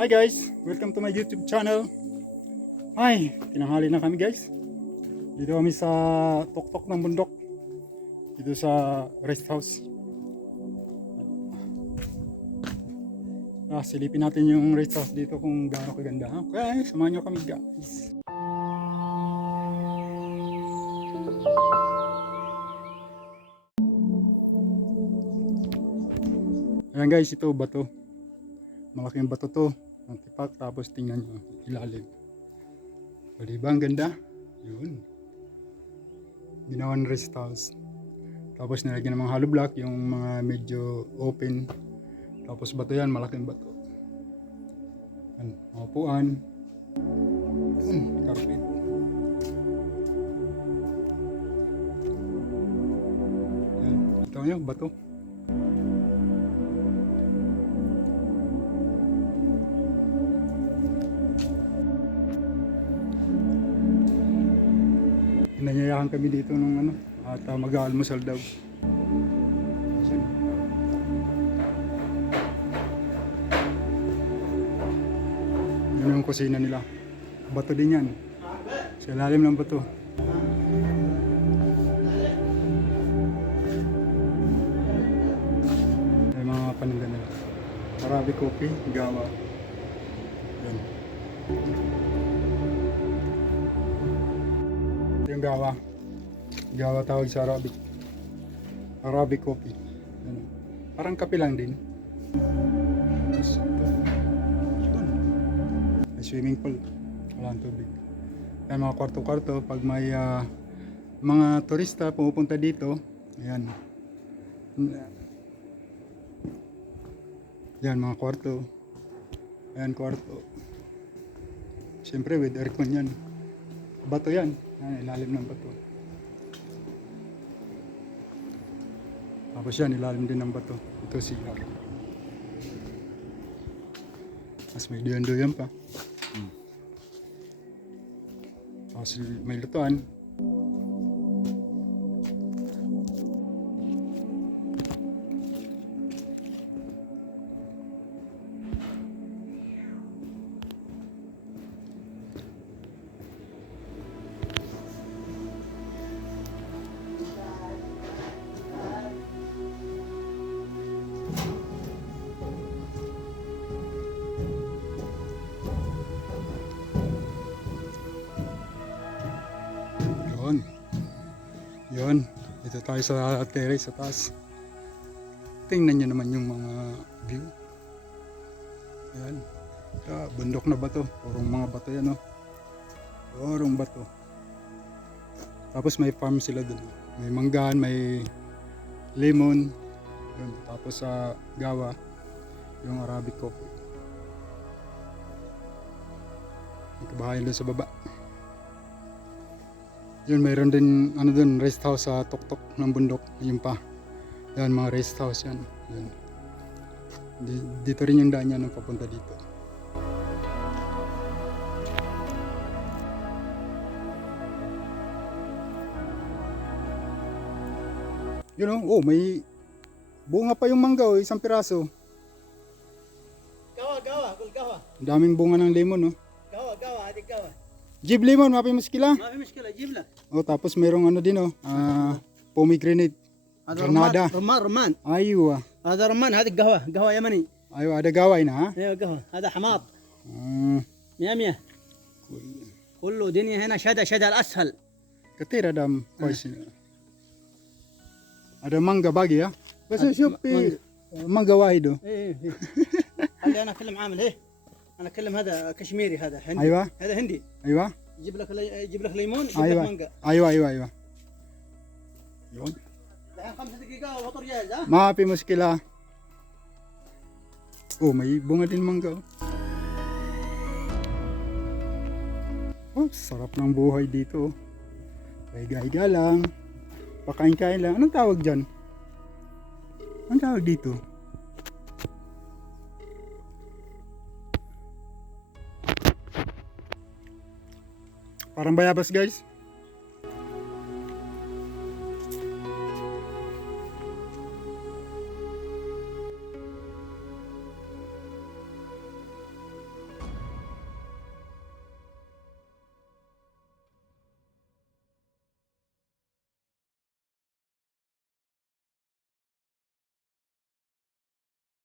Hi guys, welcome to my YouTube channel. Ay, tinanghali na kami guys. Dito kami sa tuktok ng bundok. Dito sa rest house. Silipin natin yung rest house dito kung gaano kaganda. Okay, samahan nyo kami guys. Ayan guys, ito bato. Malaking bato to. Ang tipak, tapos tingnan nyo ilalim. O diba ang ganda? Yun. Ginawan rest house. Tapos nilagyan ng mga hollow block, yung mga medyo open. Tapos bato yan, malaking bato. Yan, mga upuan. Yun, carpet. Yan, ito nyo, bato. Inanyayahan kami dito nung at mag-aalmusal daw. Yun yung kusina nila. Bato din yan. Sa ilalim ng bato. May mga paninda nila. Arabic coffee, gawa. Yan. Yung gawa. Gawa tawag sa Arabic. Arabic coffee. Yan. Parang kape lang din. May swimming pool. Walang tubig. Yan mga kwarto-kwarto. Pag may mga turista pumupunta dito. Ayan. Yan mga kwarto. Ayan kwarto. Siyempre with aircon yan. Bato yan. Yan, ilalim ng bato. Tapos yan, ilalim din ng bato. Ito siya. Mas may duyan-duyan pa. Tapos may lutuan. Yun, dito tayo sa terrace sa taas. Tingnan nyo naman yung mga view. Ayan, bundok na bato, purong mga bato yan, purong bato. Tapos may farm sila dun, may manggaan, may lemon. Yun. Tapos sa gawa yung Arabic coffee. May kabahayan dun sa baba. Yun, mayroon din dun, rest house sa tuktok ng bundok. Yun pa. Yan, mga rest house yan. Yun. Dito rin yung daan yan nung papunta dito. Yun may bunga pa yung mangga, isang piraso. Gawa, kul gawa. Ang daming bunga ng lemon, Gawa, adik gawa. Jib lemon, mapi muskila. ما في مشكلة جيب لك. Tapos mayroong din, pomegranate. هذا Granada. رمان. Aywa. هذا رمان هذه قهوة يمني. Aywa, ada gaway na ha. ايوه قهوة. هذا حماط. Ah, 100. كله دنيا هنا شدة الأسهل. Katir ada kois. Ada mangga bagi ya. Basta شوفي mangga واحد. ايه. خلي أنا أكلم عامل هيه. أنا أكلم هذا كشميري هذا هندي. أيوة. هذا هندي. Aywa. يجيب لك ليمون يجيب لك Aywa. مانجا. Aywa. Yun. الحين 5 دقيقة وفطر جاهز ها. Mapi muskila. May bunga din mangga. Sarap ng buhay dito. Higa-higa lang. Pakain-kain lang. Anong tawag dyan? Anong tawag dito? Parang bayabas guys.